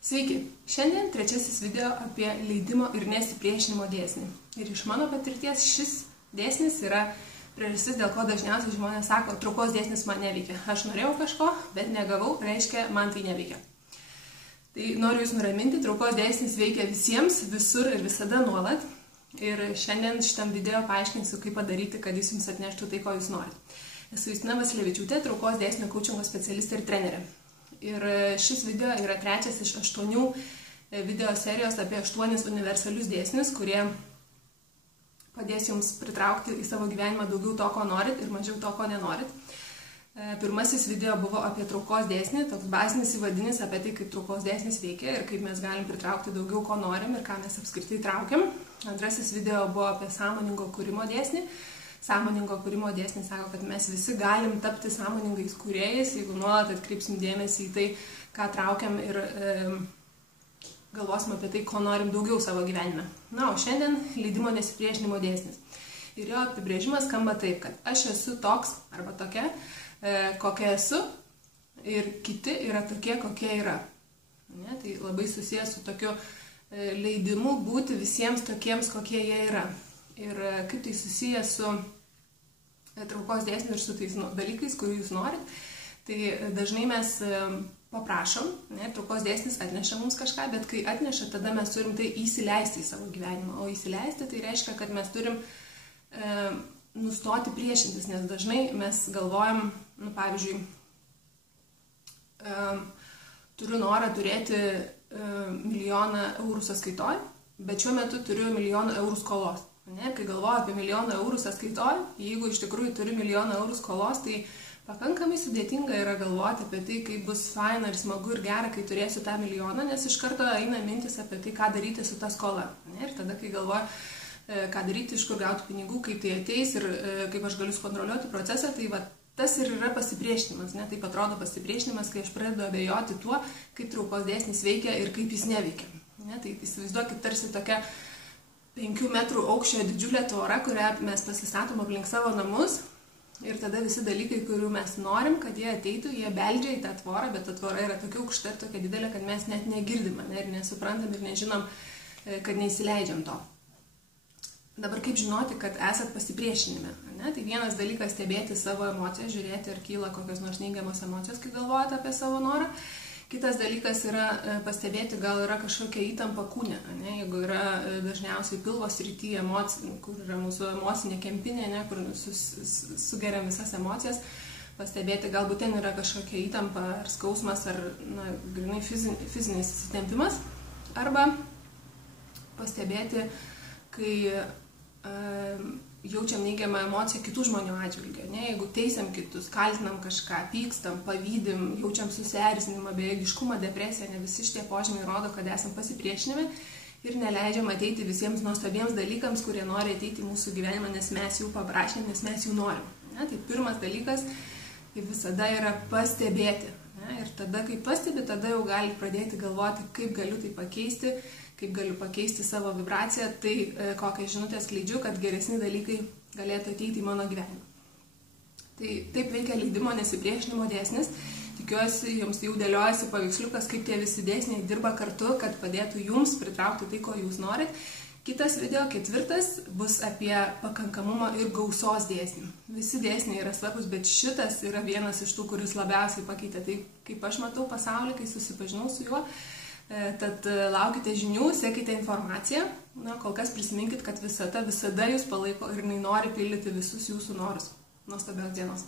Sveiki! Šiandien trečiasis video apie leidimo ir nesipriešinimo dėsnį. Ir iš mano patirties šis dėsnis yra priežastis, dėl ko dažniausiai žmonės sako, traukos dėsnis man neveikia. Aš norėjau kažko, bet negavau, reiškia, man tai neveikia. Tai noriu jūs nuraminti, traukos dėsnis veikia visiems, visur ir visada nuolat. Ir šiandien šitam video paaiškinsiu, kaip padaryti, kad jis jums atneštų tai, ko jūs norite. Esu Justina Vasiliavičiūtė, traukos dėsnio kaučingo specialistė ir trenerė. Ir šis video yra trečias iš 8 video serijos apie 8 universalius dėsnius, kurie padės jums pritraukti į savo gyvenimą daugiau to, ko norit ir mažiau to, ko nenorit. Pirmasis video buvo apie traukos dėsnį, toks bazinis įvadinis apie tai, kaip traukos dėsnis veikia ir kaip mes galim pritraukti daugiau, ko norim ir ką mes apskritai traukiam. Antrasis video buvo apie sąmoningo kūrimo dėsnį. Sąmoningo kūrimo dėsnis sako, kad mes visi galim tapti sąmoningais kūrėjais, jeigu nuolat atkreipsim dėmesį į tai, ką traukiam ir galvosim apie tai, ko norim daugiau savo gyvenime. Na, o šiandien leidimo nesipriešinimo dėsnis. Ir jo apibrėžimas skamba taip, kad aš esu toks arba tokia, kokia esu ir kiti yra tokie, kokie yra. Ne? Tai labai susijęs su tokiu leidimu būti visiems tokiems, kokie jie yra. Ir kaip tai susiję su traukos dėsniu ir su tais dalykais, kurių jūs norit, tai dažnai mes paprašom, traukos dėsnis atneša mums kažką, bet kai atneša, tada mes turim tai įsileisti į savo gyvenimą. O įsileisti tai reiškia, kad mes turim nustoti priešintis, nes dažnai mes galvojam, pavyzdžiui, turiu norą turėti 1 milijoną eurų sąskaitoj, bet šiuo metu turiu 1 milijoną eurų skolos. Kai galvoju apie 1 milijoną eurų sąskaitoj, jeigu iš tikrųjų turi 1 milijoną eurų skolos, tai pakankamai sudėtinga yra galvoti apie tai, kaip bus faina ir smagu ir gera, kai turėsiu tą milijoną, nes iš karto eina mintis apie tai, ką daryti su ta skola. Ir tada, kai galvoju, ką daryti, iš kur gauti pinigų, kaip tai ateis ir kaip aš galiu sukontroliuoti procesą, tai va, tas ir yra pasipriešinimas. Taip atrodo pasipriešinimas, kai aš pradedu abejoti tuo, kaip traukos dėsnis veikia ir kaip jis neveikia. Tai įsivaizduokit tarsi tokia 5 metrų aukščio didžiulė tvora, kurią mes pasistatom aplink savo namus ir tada visi dalykai, kurių mes norim, kad jie ateitų, jie beldžia į tą tvorą, bet ta tvora yra tokia aukšta ir tokia didelė, kad mes net negirdim ir nesuprantam ir nežinom, kad neįsileidžiam to. Dabar kaip žinoti, kad esat pasipriešinime? Tai vienas dalykas stebėti savo emocijas, žiūrėti, ar kyla kokios nors neigiamos emocijos, kai galvojate apie savo norą. Kitas dalykas yra pastebėti, gal yra kažkokia įtampa kūne, jeigu yra dažniausiai pilvo srity, kur yra mūsų emocinė kempinė, kur sugeriam visas emocijas, pastebėti, galbūt ten yra kažkokia įtampa ar skausmas, ar grinai fizinis įsitempimas, arba pastebėti, kai jaučiam neigiamą emociją kitų žmonių atžvilgiu. Jeigu teisiam kitus, kaltinam kažką, pykstam, pavydim, jaučiam susierzinimą, bejėgiškumą, depresiją, ne visi šitie požymiai rodo, kad esam pasipriešinime ir neleidžiam ateiti visiems nuostabiems dalykams, kurie nori ateiti į mūsų gyvenimą, nes mes jų paprašėm, nes mes jų norim. Tai pirmas dalykas, kaip visada, yra pastebėti. Ir tada, kai pastebi, tada jau gali pradėti galvoti, kaip galiu tai pakeisti, kaip galiu pakeisti savo vibraciją, tai kokią žinutę skleidžiu, kad geresni dalykai galėtų ateiti į mano gyvenimą. Tai taip veikia leidimo nesipriešinimo dėsnis. Tikiuosi, jums jau dėliojasi paveiksliukas, kaip tie visi dėsniai dirba kartu, kad padėtų jums pritraukti tai, ko jūs norit. Kitas video, 4, bus apie pakankamumą ir gausos dėsnį. Visi dėsniai yra svarbus, bet šitas yra vienas iš tų, kuris labiausiai pakeitė tai, kaip aš matau pasaulį, kai susipažinau su juo. Tad laukite žinių, sekite informaciją. Kol kas prisiminkit, kad visata visada jūs palaiko ir jinai nori pildyti visus jūsų norus. Nuostabios dienos.